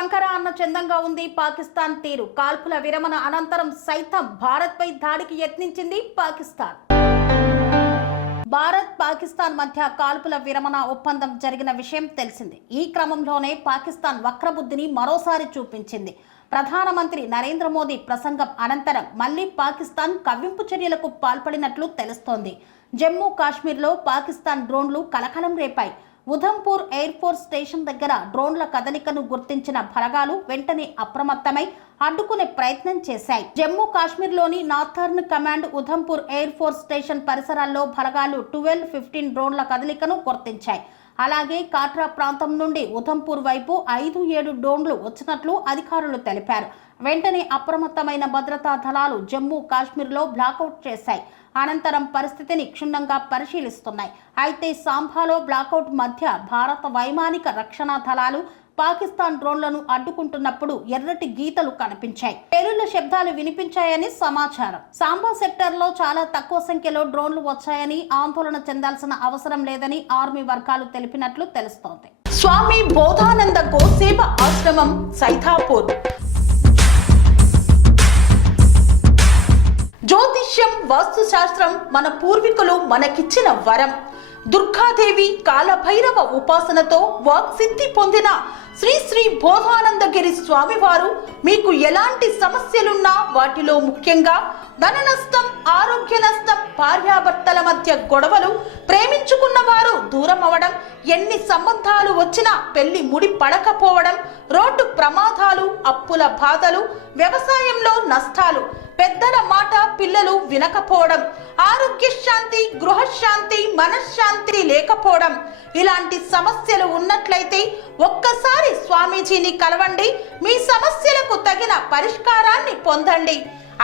వంకర అన్న చందంగా ఉంది పాకిస్తాన్ తీరు. కాల్పుల విరమణ అనంతరం సైతం భారత్పై దాడికి యత్నించింది పాకిస్తాన్. భారత్ పాకిస్తాన్ మధ్య కాల్పుల విరమణ ఒప్పందం జరిగిన విషయం తెలిసింది. ఈ క్రమంలోనే పాకిస్తాన్ వక్రబుద్ధిని మరోసారి చూపించింది. ప్రధానమంత్రి నరేంద్ర మోదీ ప్రసంగం అనంతరం మళ్లీ పాకిస్తాన్ కవ్వింపు చర్యలకు పాల్పడినట్లు తెలుస్తోంది. జమ్మూ కాశ్మీర్లో పాకిస్తాన్ డ్రోన్లు కలకలం రేపాయి. ఉధంపూర్ ఎయిర్ ఫోర్స్ స్టేషన్ దగ్గర డ్రోన్ల కదలికను గుర్తించిన బలగాలు వెంటనే అప్రమత్తమై అడ్డుకునే ప్రయత్నం చేశాయి. జమ్మూ కాశ్మీర్లోని northern command Udhampur air force station పరిసరాల్లో బలగాలు 12-15 డ్రోన్ల కదలికను గుర్తించాయి. అలాగే కాట్రా ప్రాంతం నుండి ఉధంపూర్ వైపు 5-7 డ్రోన్లు వచ్చినట్లు అధికారులు తెలిపారు. వెంటనే అప్రమత్తమైన భద్రతా దళాలు జమ్మూ కాశ్మీర్లో బ్లాకౌట్ చేశాయి. అనంతరం పరిస్థితిని క్షుణ్ణంగా పరిశీలిస్తున్నాయి. అయితే సాంబాలో బ్లాకౌట్ మధ్య భారత వైమానిక రక్షణ దళాలు పాకిస్తాన్ డ్రోన్లను అడ్డుకుంటున్నప్పుడు ఎర్రటి గీతలు కనిపించాయి. పేలుళ్ల శబ్దాలు వినిపించాయని సమాచారం. సాంబా సెక్టర్ లో చాలా తక్కువ సంఖ్యలో డ్రోన్లు వచ్చాయని ఆందోళన చెందాల్సిన అవసరం లేదని ఆర్మీ వర్గాలు తెలిపినట్లు తెలుస్తోంది. స్వామి బోధానంద గోసేవ ఆశ్రమం సైథాపూర్. జ్యోతిష్యం, వాస్తు శాస్త్రం మన పూర్వీకులు మనకిచ్చిన వరం. దుర్గాదేవి, కాలభైరవ ఉపాసనతో వాక్సిద్ధి పొందిన శ్రీ శ్రీ బోధానందగిరి స్వామివారు మీకు ఎలాంటి సమస్యలున్నా, వాటిలో ముఖ్యంగా ధన నష్టం, ఆరోగ్య నష్టం, భార్యాభర్తల మధ్య గొడవలు, ప్రేమించుకున్న వారు దూరం అవడం, ఎన్ని సంబంధాలు వచ్చినా పెళ్లి ముడి పడకపోవడం, రోడ్డు ప్రమాదాలు, అప్పుల బాధలు, వ్యవసాయంలో నష్టాలు, పెద్దల మాట పిల్లలు వినకపోవడం, ఆరోగ్య శాంతి, గృహశాంతి, మనశ్శాంతి లేకపోవడం, ఇలాంటి సమస్యలు ఉన్నట్లయితే ఒక్కసారి స్వామీజీని కలవండి. మీ సమస్యలకు తగిన పరిష్కారాన్ని పొందండి.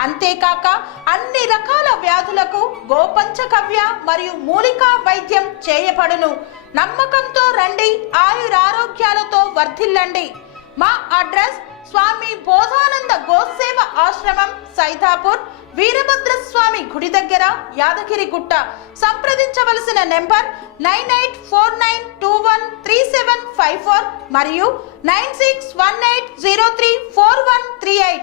అంతేకాక అన్ని రకాల వ్యాధులకు గోపంచకవ్య మరియు మూలికా వైద్యం చేయబడును. నమ్మకంతో రండి, ఆయురారోగ్యాలతో వర్ధిల్లండి. మా అడ్రస్ స్వామి బోధానంద గోసేవ ఆశ్రమం సైథాపూర్, వీరభద్రస్వామి గుడి దగ్గర, యాదగిరిగుట్ట. సంప్రదించవలసిన నెంబర్ 9849213754 మరియు 9618034138.